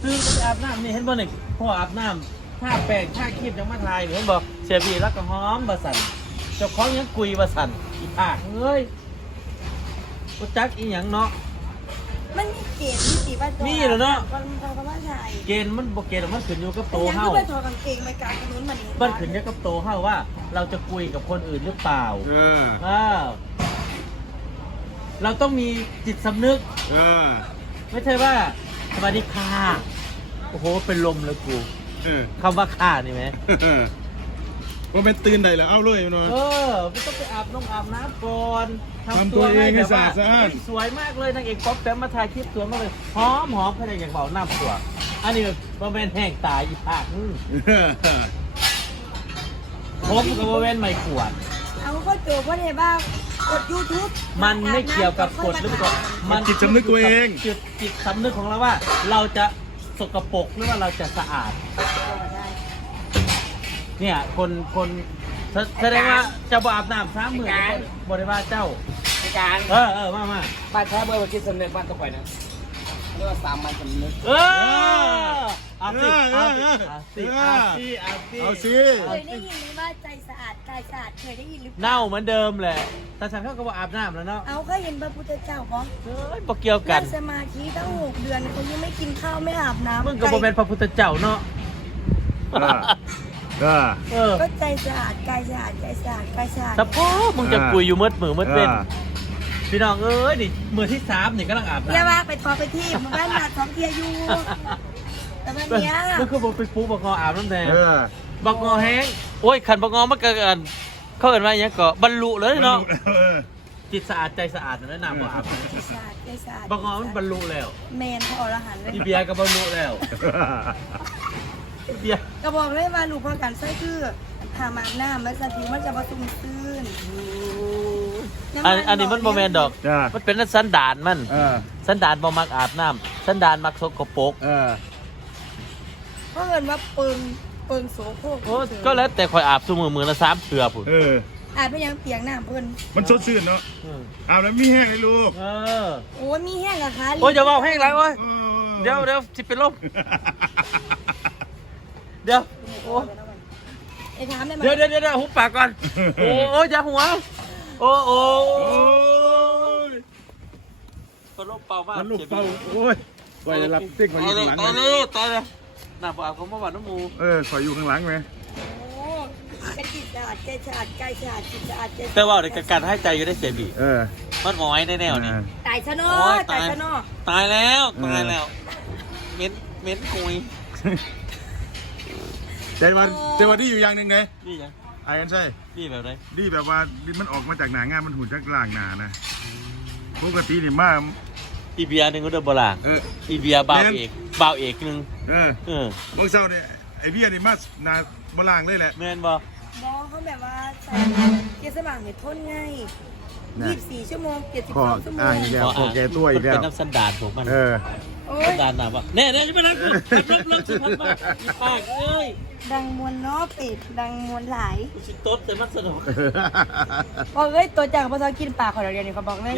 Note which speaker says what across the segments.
Speaker 1: ตื่นไปอาบน้ำนี่เห็นบ่เนี่ยพ่ออาบน้ำท่าแป้งท่าคีบยังมาทายเห็นบ่เสียบีแล้วก็หอมบะสันเจ้าของยังกุยบะสันอีปากเอ้ยกูจักอีหยังเนาะ
Speaker 2: มันมีเกณฑ์มีสีว่าตัว
Speaker 1: มีเหรอเนาะ
Speaker 2: มันทำว่าใช่
Speaker 1: เกณฑ์มันบ่เกณฑ์มันขึ้นอยู่กับโต
Speaker 2: ยัง
Speaker 1: เฮา
Speaker 2: ก็ไปถอดกางเกงไปกลางถนนมันนี่
Speaker 1: มันขึ้นอยู่กับโตเฮาว่า เราจะคุยกับคนอื่นหรือเปล่าเราต้องมีจิตสำนึกไม่ใช่ว่าสวัสดีค่ะโอ้โหเป็นลมเลยกูคำว่าข่านี่ไหม
Speaker 3: ว่าเป็นตื่นได้แล้วเอาเลยหน่อย
Speaker 1: ไม่ต้องไปอาบน้ำก่อน
Speaker 3: ทำตัวเองให้สะอาด
Speaker 1: สวยมากเลยนางเอกป๊อปแป๊มมาถ่ายคลิปสวยมากเลยหอมขนาดอย่างเบาน้ำตัวอันนี้บริเวณแห้งตายอีปากผมกับบริเวณไม่ขวด
Speaker 2: เอาก็โจว่าไงบ้างกด YouTube
Speaker 1: มันไม่เกี่ยวกับกฎหรือกฎมัน
Speaker 3: จิตสำนึกตัวเอง
Speaker 1: จิตสำนึกของเราว่า เราจะสกปรกหรือว่าเราจะสะอาดเนี่ยคนแสดงว่าเจ้าบ่อาบน้ำ3 มื้อบริวารเจ้า
Speaker 4: อาจารย์
Speaker 1: มา
Speaker 4: บ้านแท้เบอร์วันที่สำเร็จบ้านต้องไปนะเรียกว่า3 วันสำเร็จ
Speaker 1: เอาสิ
Speaker 3: เอาสิ
Speaker 2: เคยได้ยินไหมว่าใจสะอาดกายสะอาดเคยได้ยินหรือเปล่า
Speaker 1: เน่าเหมือนเดิมแหละแต่ฉันเขาก็ว่าอาบน้ำแล้วเนาะ
Speaker 2: เอาเคยเห็นพระพุทธเจ้าปะ
Speaker 1: ปเกี่ยวกัน
Speaker 2: สมาธิตั้ง6 เดือนเขายังไม่กินข้าวไม่อาบน้ำ
Speaker 1: มึงก็บ่เป็นพระพุทธเจ้าเนาะ
Speaker 2: ก็ใจสะอาดกายสะอาดใจสะอาดกายสะอาด
Speaker 1: แต่พ่อมึงจะกุยอยู่มืดเป็นพี่น้องเอ้ยนี่มือที่3นี่กำลังอาบน้ำ
Speaker 2: อย่าว่าไปทอไปที่มันบ้านหนักท้องเที่ยวอยู่แต่วันนี้
Speaker 1: มันคือบอกไปปูบอกงออาบน้ำแดงบอกงอแห้งโอ้ยขันบอกงอมันเกินเขาเอิ้นว่าอย่างก็บรรลุเลยเนาะจิตสะอาดใจสะอาดนั่นน้ำบอกอาบบอกงอมันบรรลุแล้ว
Speaker 2: แมนพออรหันต์เลย
Speaker 1: พี่เบียร์ก็บรรลุแล้วเบียร์
Speaker 2: ก็บอกเลยว่าหนูพอกันใส่คือหามาหน้ามันสันติมันจะผสมซื่น
Speaker 1: อันนี้มันโมเมนต์ดอกมันเป็นสันดานมันสันดานบ่มักอาบน้ำสันดานมักสกปรก
Speaker 2: เพราะเอิญว่าเปิงโสโครก
Speaker 1: ก็แล้วแต่คอยอาบซุมือละ3 เทื่อพุ่น
Speaker 2: อาบไปยังเปียกน้ำเพิ่น
Speaker 3: มันสดชื่นเนาะอาบแล้วมีแห้งให้ลูก
Speaker 2: โอ้มีแห้งกับขา
Speaker 1: โอ้ยอย่าบอกแห้งไรโอ้ยเดี๋ยวสิเป็นลมเดี๋ยว
Speaker 2: ไอ้ถามได้ไหม
Speaker 1: เดี๋ยวหุบปากก่อนโอ้ยอย่าหัวโอ้เป็นลมเป่ามาก
Speaker 3: มันลูกเป่าโอ้ยไว้รับติ๊กมาอยู่ข้างหลัง
Speaker 1: ตายเลยหน้าบ่าวเขามาหวานน้ำมู
Speaker 3: ขออยู่ข้างหลังไหม
Speaker 2: กระจิตสะอาดใจสะอาดกายสะอาดจิตสะอาดใจ
Speaker 1: แต่ว่าในการให้ใจก็ได้เสียบีมันหมอยแน่ๆนี่
Speaker 2: ตายซะเนาะตายซะเนาะ
Speaker 1: ตายแล้วเม้นคุย
Speaker 3: ใจวันดีอยู่อย่างหนึ่งไง
Speaker 1: ดียัง
Speaker 3: ไอ้กันใช่
Speaker 1: ดีแบบไหน
Speaker 3: ดีแบบว่ามันออกมาจากหนางานมันหุ่นจากล่างหนานะปกตินี่มา
Speaker 1: อีเบียนึงก็เดินโบราณอีเบียบ่าวเอกนึง
Speaker 3: บางเช้าเนี่ยไอเบียนี่มาหนาโบราณเลยแหละ
Speaker 1: แม่นบ่
Speaker 2: เขาแบบว่าใส่เกียร์สมางเนี่ยทนง่าย24 ชั่วโมง72 ชั่วโมง
Speaker 3: พอแกตัวอีกแล้ว
Speaker 1: เป็นน้ำสันดานผมมันสันดานหนาว่าแน่จะไม่รักกูเริ่มสิพันมาปากเอ้ย
Speaker 2: ดังมวลล้อเป็ดดังมวลหลาย
Speaker 1: ชิโต๊ดแต่มัสนุก
Speaker 2: บอกเลยตัวจากภาษากินปลาขอเดียวนี่เขาบอกเลย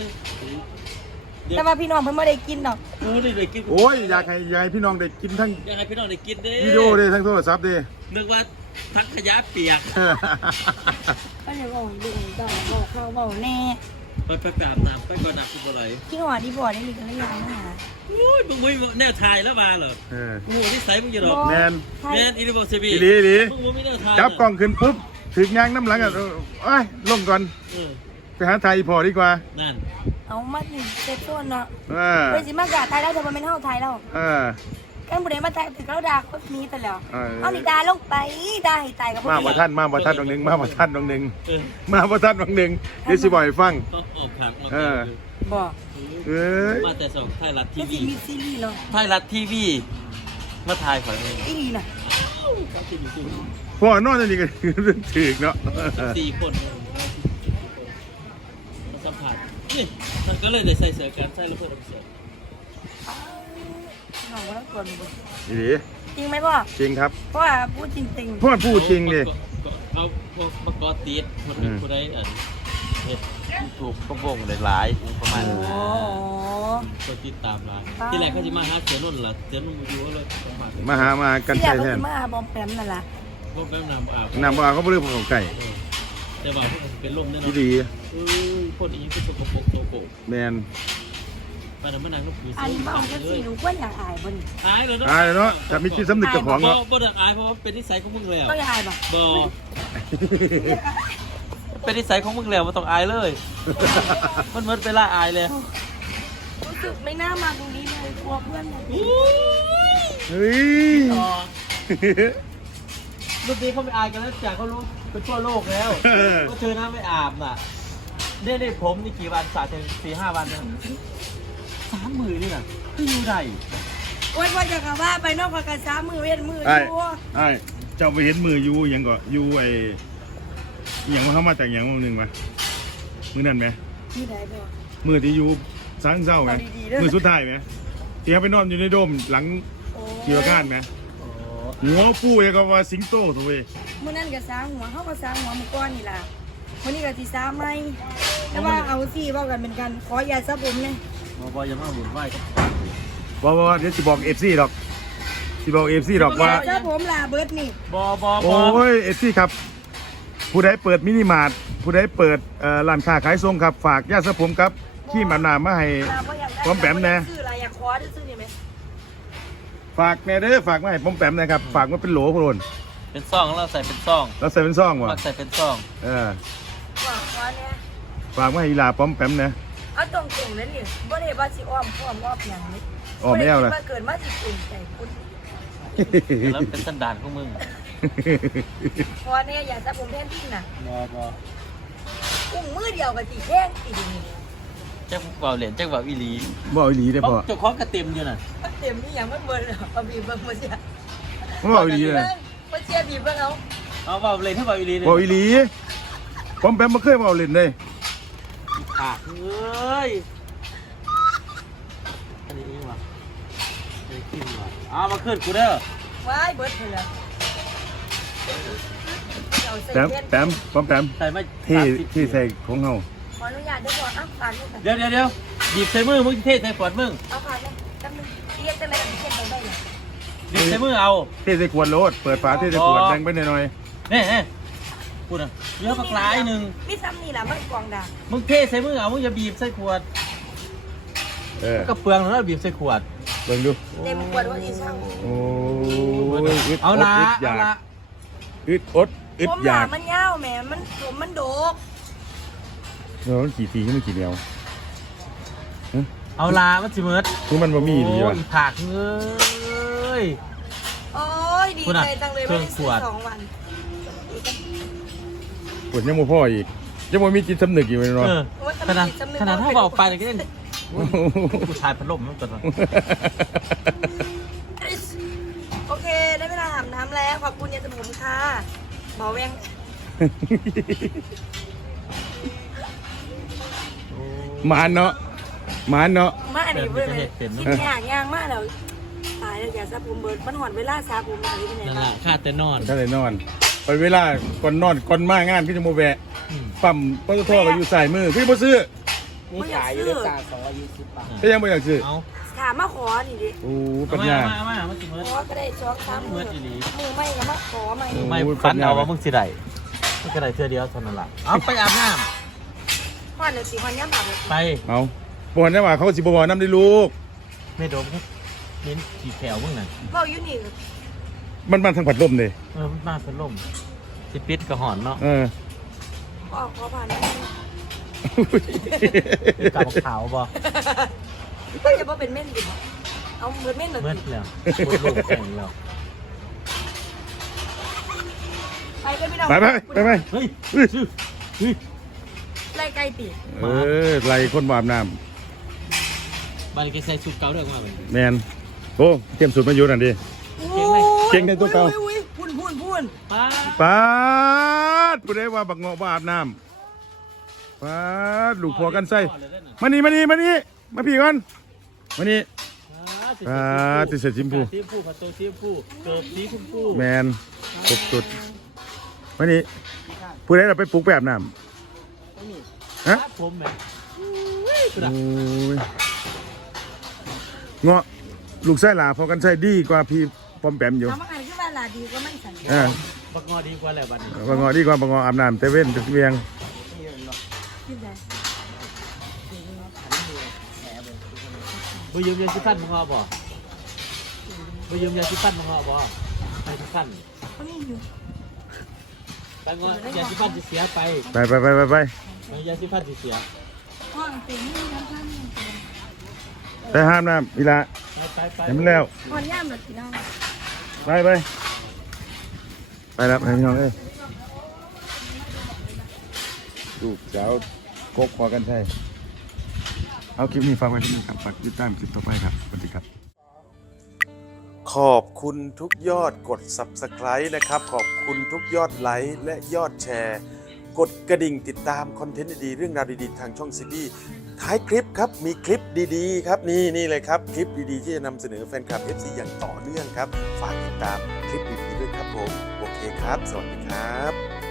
Speaker 2: แต่ว่าพี่น้องเพิ่งไม่ได้กินหรอก
Speaker 1: ได้กิน
Speaker 3: โอ้ยอยากให้พี่น้องได้กินทั้ง
Speaker 1: อยากให้พี่น้องได้กินดิ
Speaker 3: วิดีโอดิทั้งโทรศัพท์ดิ
Speaker 1: นึกว่าทั้งขยะเปียก
Speaker 2: ก็เลยบอกดูต่อบอกเขาบอกแน่
Speaker 1: ไปอาบน้ำไปกระดับกูเลย
Speaker 2: ที่หัวที่บ่อนี่มีกันหรือยังนะ
Speaker 1: โอ้ยมึงไม่แน่ทายแล้วมาเหรอมึงที่ใส่มึงจะหรอ
Speaker 3: แมน
Speaker 1: อีลิโบเซบี
Speaker 3: ดีจับกล้องขึ้นปุ๊บถึงยางน้ำหลังอ่ะเอ้ยลงก่อนไปหาไทยพอดีกว่า
Speaker 1: นั่น
Speaker 2: เอามาถึงเซ็ตต้นเนาะเป็นสิมากกว่าไทยแล้วแต่มันเป็นเท่าไทยแล้วกันบุเรมาไทยถึงเขาด่าก็มีแต่แล้วเอาหนีด่าลงไปด่าให้ตายกับ
Speaker 3: มาบ่ท่านตรงนึงมาบ่ท่านตรงนึงเดี๋ยวสิบ่อยฟัง
Speaker 2: บอก
Speaker 1: มาแต่2ไทยรัฐทีวี
Speaker 2: มีซีรีส์เนาะ
Speaker 1: ไทยรัฐทีวีมาถ่ายขอเอง
Speaker 2: อีลีน่ะ
Speaker 3: พ่อนอนนี่ก็ถึกเนาะ
Speaker 1: 4 คนสัมผัสนี่ก็เลยได้ใส่เสื้อกันใส่แล้วเพื่อนเสื้อ
Speaker 2: น้องก็ต้องกวนบุจริงไหมพ่อ
Speaker 3: จริงครับ
Speaker 2: พ่อพูดจริง
Speaker 3: พ่อพูดจริงดิ
Speaker 1: เอาประกอบตีดคนใดเห็ดถูกก็วงหลายประมาณนั้น
Speaker 2: โอ้
Speaker 1: ตัวติดตามร้านที่แรกเขาจะมาหาเสือนุ่นล่ะเสือนุ่นอยู่ว่าเราประมาณ
Speaker 3: มากัน
Speaker 2: ที่แร
Speaker 3: ใช่
Speaker 2: กก็
Speaker 3: แท
Speaker 2: คื
Speaker 3: น
Speaker 2: อมาบอมแปมนั่นแหละ
Speaker 1: พวกแม่น้ำอาบ
Speaker 3: น้ำว่าเขาบ่ลืมของไก่
Speaker 1: แต่ว่าพวกเป็นลมแน่นอน
Speaker 3: ที่ดี
Speaker 1: คนนี้ก็สกปรกโตโก
Speaker 3: แมน
Speaker 1: ไปทำมะนางลูกผี
Speaker 2: อันนี้บ้าจะสิหนูก็อยากอายบ่นี่
Speaker 1: อายเลยเนาะ
Speaker 3: อายเนาะแต่มีจิตสำนึกเจ้าของ
Speaker 1: บ่
Speaker 3: เนาะ
Speaker 1: บ่ได้อายเพราะว่าเป็นนิสัยของมึงแล้ว
Speaker 2: ก็อยากอายบ่
Speaker 1: บ่เป็นนิสัยของมึงแล้วไม่ต้องอายเลย มันเหมือนเวลาอายเลย
Speaker 2: รู้สึกไม่น่ามาตรงนี้เลยกลัวเพื่อนเลย
Speaker 3: เฮ้ย
Speaker 1: รุ่นนี้เขาไม่อายกันแล้วจากเขารู้เป็นทั่วโลกแล้วก็เจอน้ำไม่อาบน่ะเนี่ยผมนี่กี่วันสาด4-5 วันเนี่ย30,000นี่น่ะที่อยู่ใด
Speaker 2: โอ๊ยว่าจะกลับว่าไปนอกกัน3 มือเว้นมือ
Speaker 3: ไอ้
Speaker 2: อยู่
Speaker 3: ไอ้เจ้าไปเห็นมือยูหยังก็ยูไอ้หยังว่าเขามาจากหยังมือหนึ่งมามือนั่นไหม
Speaker 2: ที่ไหนบ่
Speaker 3: มือที่ยูสร้างเศร้าไหม
Speaker 2: เอาดีๆเด้อ
Speaker 3: มือสุดท้ายไหมที่เขาไปนอนอยู่ในโดมหลัง
Speaker 2: โอ้
Speaker 3: กีฬาการไหมหัวปู้ยังก็ว่าสิงโตตัวเว้ย
Speaker 2: มื้อนั้นก็สร้างหัวเฮาก็สร้างหัวมื้อก่อนนี่ล่ะมื้อนี้ก็สิสร้างใหม่แต่ว่าเอาสิเว้ากันเป็นกันขออย่าซะผมเลย
Speaker 1: บอยยังมาหมุนไหวก็
Speaker 3: ว่าเดี๋ยวสิบอกเอฟซีดอกสิบอกเอฟซีดอกว่า
Speaker 2: ซะผมล่ะเบิดนี่
Speaker 1: บอ
Speaker 3: โอ้ยเอฟซีครับ ผู้ใดเปิดมินิมาร์ทผู้ใดเปิดร้านค้าขายส่งครับฝากญาติสะผมครับขี้หมาหนามาให้ พร้อมแปมแน่
Speaker 2: ซื้ออะไรอยากขอซื้อนี่ไหม
Speaker 3: ฝากแน่เด้อฝากมาให้ป้อมแปมนะครับฝากมาเป็นโหลพลน
Speaker 1: เป็นซองแล้วใส่เป็นซอง
Speaker 3: แล้วใส่เป็นซ่องวะ
Speaker 1: มักใส่เป็นซอง
Speaker 2: ขอเนี่ย
Speaker 3: ฝากมาให้อีหลาป้อมแปมนะ
Speaker 2: เอาตรงๆเลยนี่บ่ได้ว่าสิอ้อมพร้อมรอบอย่างนี้
Speaker 3: อ้อมไม่เอาเลย
Speaker 2: บ่ได้คิดว่าเกิดมาสิอุ่นใจคุณ
Speaker 1: แล้วเป็นสันดานของมึง
Speaker 2: ขอเนี่ยอย่าซะผมแทนที่น่ะ
Speaker 1: บอ
Speaker 2: อุ้งมือเดียวกับสิแข้งสิเดี๋ยวนี้
Speaker 1: แจ้งเบาเหรียญแจ้งเบาอีหลี
Speaker 3: บอกอีหลีได้อพ่อ
Speaker 1: เจ้าของกระเต็มอยู่น่ะ
Speaker 2: มันเต็มนี่อย่างมันเบิดเอาบีบเบิ่งมาเสีย
Speaker 3: บอกอีหลีเลย
Speaker 2: มาเชียร์บีบเบิ่งเอา
Speaker 1: เอาเบาเหรียญให้เบาอีหลีเลย
Speaker 3: บอกอีหลีป้อมแปมไม่เคยบอกเล่นเลย
Speaker 1: ปากเอ้ยอันนี้เองวะไอ้ขึ้นวะเอามาขึ้นกูเด้อ
Speaker 2: ว้ายเบิดเลยล่ะเอาใส่
Speaker 3: แปม
Speaker 2: เทียน
Speaker 3: แปมป้อมแปม
Speaker 1: ใส่ไม่
Speaker 3: ที่ใส่ของเฮา
Speaker 2: ขออนุญาตเดี๋ยวก่อนอ่ะฝากด้วยกัน
Speaker 1: เดี๋ยวหยิบใส่มือมึงเทใส่ขวดมึง
Speaker 2: เอาฝากเลยจำนึงเรียกจะไม่ได้เทียนไปได้เลย
Speaker 1: หยิบใส่มือเอา
Speaker 3: ที่ใส่ขวดโลดเปิดฝาที่ใส่ขวดแดงไปหน่อย
Speaker 1: เนี่ยพูดอ่ะเยอะปากหลายหนึ่ง
Speaker 2: มีซ้ำนี่แหละมันกวางดา
Speaker 1: มึงเทใส่มือเอามึงอย่าบีบใส่ขวด ก็เปลืองแล้วบีบใส่ขวด
Speaker 3: เบิ่งดู
Speaker 2: เต็มขวดว่าอีช่าง
Speaker 3: โอ้ยอึด
Speaker 1: เอาละ
Speaker 3: อึดอยากอึดอดอึด
Speaker 2: ผม
Speaker 3: อยา
Speaker 2: หาก มันยาวแหมมันผมมันโดก
Speaker 3: มันกี่ทีมันกี่เดียว
Speaker 1: เอาละมันสิเมิด
Speaker 3: คือมันบ่มีดี
Speaker 1: โอ้
Speaker 3: ว่ะ
Speaker 1: ยผักเอ้ย
Speaker 2: โอ้ยดี
Speaker 1: คุณอะ
Speaker 2: ใจจังเลย
Speaker 1: เครื่
Speaker 2: ไม่
Speaker 1: อง
Speaker 2: ได้
Speaker 1: ข
Speaker 2: ซื้อ
Speaker 1: วด
Speaker 2: 2 วัน
Speaker 3: ปวดยังบ่พ่ออีกยังบ่มีจิตสำนึกอยู่เลยเนาะ
Speaker 1: เออขนาดถ้าเบาไปเลยก็ยังผู้ชายพัดลมมันก่อนวะ
Speaker 2: โอเคได้เวลาอาบน้ำแล้วขอบคุณยายสมุนค่ะหมอแวง
Speaker 3: หมานเนาะหมานเนาะ
Speaker 2: มาอันนี้เว้ยเลยชิ้นย่างมากแล้วตายแล้วอย่าซาผมเบิดมันหอนเวลาซาผมอะไรที่ไหน
Speaker 1: นั่น
Speaker 2: บ้า
Speaker 1: แหละ
Speaker 2: ง
Speaker 1: คาดแต่นอน
Speaker 3: ก็เลยนอน ไปเวลาก่อนนอนก่อนมางานพี่จะโมแวะปั๊มปตทก็อยู่สายมือพี่บ่ซื้อ
Speaker 4: นี่ขายอยู่ในจาน220 บาท
Speaker 3: ก็ยังบ่อยากซื้อ
Speaker 1: เอา
Speaker 2: ถามมาขอนี่ดิ
Speaker 3: โอ้
Speaker 1: เอา
Speaker 3: ปัญ
Speaker 1: มา
Speaker 3: ญา
Speaker 1: เอามามันสิเมิด
Speaker 2: ขอก็ได้ช็อก3 มือ
Speaker 1: เมิดอีหลี
Speaker 2: มือไม่ก็มาขอใหม่
Speaker 1: ไม่ฟันเอาว่ามึงสิได้มึงก็ได้เทื่อเดียวเท่านั้นล่ะเอาไปอาบน้
Speaker 2: หอนเลยสิหอนย่ำอาบเลย
Speaker 1: ำไป
Speaker 3: เอาบ่ฮันได้ว่าเขาสิบ่บอกนำได้ลูก
Speaker 1: ไม่โดมครับเน้นขี่แถวมึงน่ะ
Speaker 2: เมาอยู่นี่
Speaker 3: มันมาทางผัดลมเลย
Speaker 1: มันมาพัดลมสิปิดกระหอนเนาะ
Speaker 2: ขอผ่านได้
Speaker 1: กับขาวบ่
Speaker 2: ก็จะว่าเป็นเม่นดิเอาเบิดเม่นหน่อย
Speaker 1: เมื่อแล้วพูดลูกแข่งแล้ว
Speaker 2: ไปก็ไม่ได้
Speaker 3: ไป
Speaker 1: เฮ้ยเฮ้ย
Speaker 2: ไล่ไก่ตี
Speaker 3: ไล่คนบ่อาบน้
Speaker 1: บาริเกใส่ชุดเก่าด้วยมาเป็น
Speaker 3: ำแมนโอ้เตรียมสูตรมาอยู่นั่นดิ เก่งในตัวเก่า
Speaker 2: พูน
Speaker 1: ป้า
Speaker 3: ปาดผู้ใดว่าบักเงาะบ่อาบน้ำปาดลูกพอกันใส่มานี่มาพี่ก่อนมานี่ติดเสื้อจิ้มพู
Speaker 1: สีผู้ผัดโตสีผู้เกิบสีชมพู
Speaker 3: แมนครบสุดมานี่ผู้ใดเราไปปลุกไปอาบน้ฮะ
Speaker 1: ผมแหม
Speaker 3: โอ้ยเงาะลูกไส้หลาพอกันใช้ดีกว่าพี่ปอมแปมอยู่
Speaker 2: เอามาอ่านขึ้นมาหลาดีก็ไม่สั่น
Speaker 1: บักงอดีกว่าแล้วบัดนี้
Speaker 3: บางงอดีกว่าบางงออาบน้ำแต่เว้นแต่เวียง
Speaker 2: ขึ้นได้
Speaker 1: บ่ยืมยาสีฟันบักงอบ่บ่ยืมยาสีฟันบักงอบ่ยาสีฟัน
Speaker 2: เขามีอยู่
Speaker 1: บักงอยาสีฟันสิเสียไป
Speaker 3: ไป
Speaker 1: ยาสีฟันสิเสีย
Speaker 2: ห้องเป็นนี่น้ำพัน
Speaker 3: แต่ห้ามน้ำอีละ
Speaker 1: ไป
Speaker 3: เห็นมันแล้ว
Speaker 2: ห้องย่ามหลักกี่น้อง
Speaker 3: ไปแล้วให้พี่น้องเอ้ยลูกสาวกกพอกันใช่เอาคลิปนี้ฝากไว้ที่นี่ครับฝากติดตามคลิปต่อไปครับสวัสดีครับขอบคุณทุกยอดกด Subscribe นะครับขอบคุณทุกยอดไลค์และยอดแชร์กดกระดิ่งติดตามคอนเทนต์ดีๆเรื่องราวดีๆทางช่องซีบีท้ายคลิปครับมีคลิปดีๆครับนี่เลยครับคลิปดีๆที่จะนำเสนอแฟนคลับ FC อย่างต่อเนื่องครับฝากติดตามคลิปดีๆด้วยครับผมโอเคครับสวัสดีครับ